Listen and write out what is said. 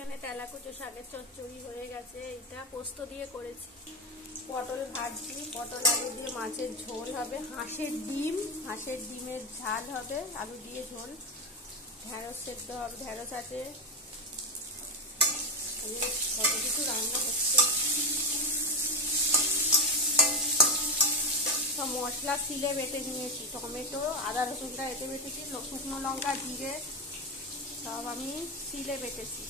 এখানে তেলাকুচো শাকের চচ্চড়ি হয়ে গেছে। এটা পোস্ত দিয়ে করেছি। পটল ভাজছি, পটল আলু দিয়ে মাছের ঝোল হবে, হাঁসের ডিমের ঝাল হবে, আলু দিয়ে ঝোল, ঢেঁড়স সেদ্ধ হবে, ঢেঁড়স আছে, কত কিছু রান্না হচ্ছে। সব মশলা সিলে বেটে নিয়েছি, টমেটো আদা রসুনটা এতে বেটেছি, শুকনো লঙ্কা জিরে সব আমি সিলে বেটেছি।